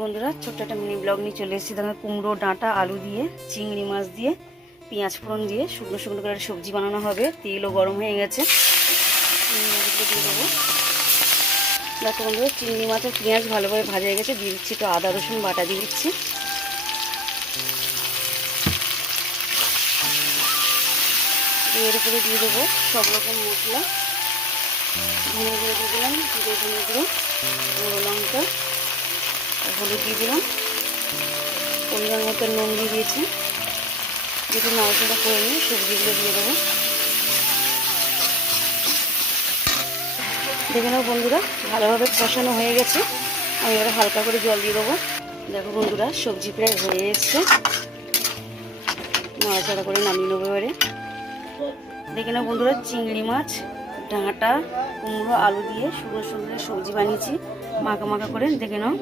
বন্ধুরা, ছোট্ট একটা মিনি ব্লগ নিয়ে চলে এসেছি। দেখো, কুমড়ো ডাঁটা আলু দিয়ে, চিংড়ি মাছ দিয়ে, পেঁয়াজ ফোড়ন দিয়ে শুকনো শুকনো করে সবজি বানানো হবে। তেলও গরম হয়ে গেছে, চিংড়ি মাছগুলো দিয়ে দেবো। দেখো বন্ধুরা, চিংড়ি মাছের পেঁয়াজ ভালোভাবে ভাজা হয়ে গেছে। দিয়ে দিচ্ছি একটু আদা রসুন বাটা দিয়ে দিচ্ছি। এর উপরে দিয়ে দেবো সব রকম মশলা। ধনে গুঁড়ো দিয়ে দিলাম, জিরে ধনে গুঁড়ো, গুঁড়ো লঙ্কা, হলুদ দিয়ে দিলাম, পরিমাণ মতো নুন দিয়ে দিয়েছি। যেটা নাড়াচাড়া করে নিয়ে সবজিগুলো দিয়ে দেবো। দেখে নাও বন্ধুরা, ভালোভাবে কষানো হয়ে গেছে। আমি এবার হালকা করে জল দিয়ে দেবো। দেখো বন্ধুরা, সবজি প্রায় হয়ে এসছে। নাড়াচাড়া করে নামিয়ে নেবো এবারে। দেখে নাও বন্ধুরা, চিংড়ি মাছ, ডাঁটা, কুমড়ো, আলু দিয়ে শুকনো শুকনো সবজি বানিয়েছি মাখা মাখা করে। দেখে নাও।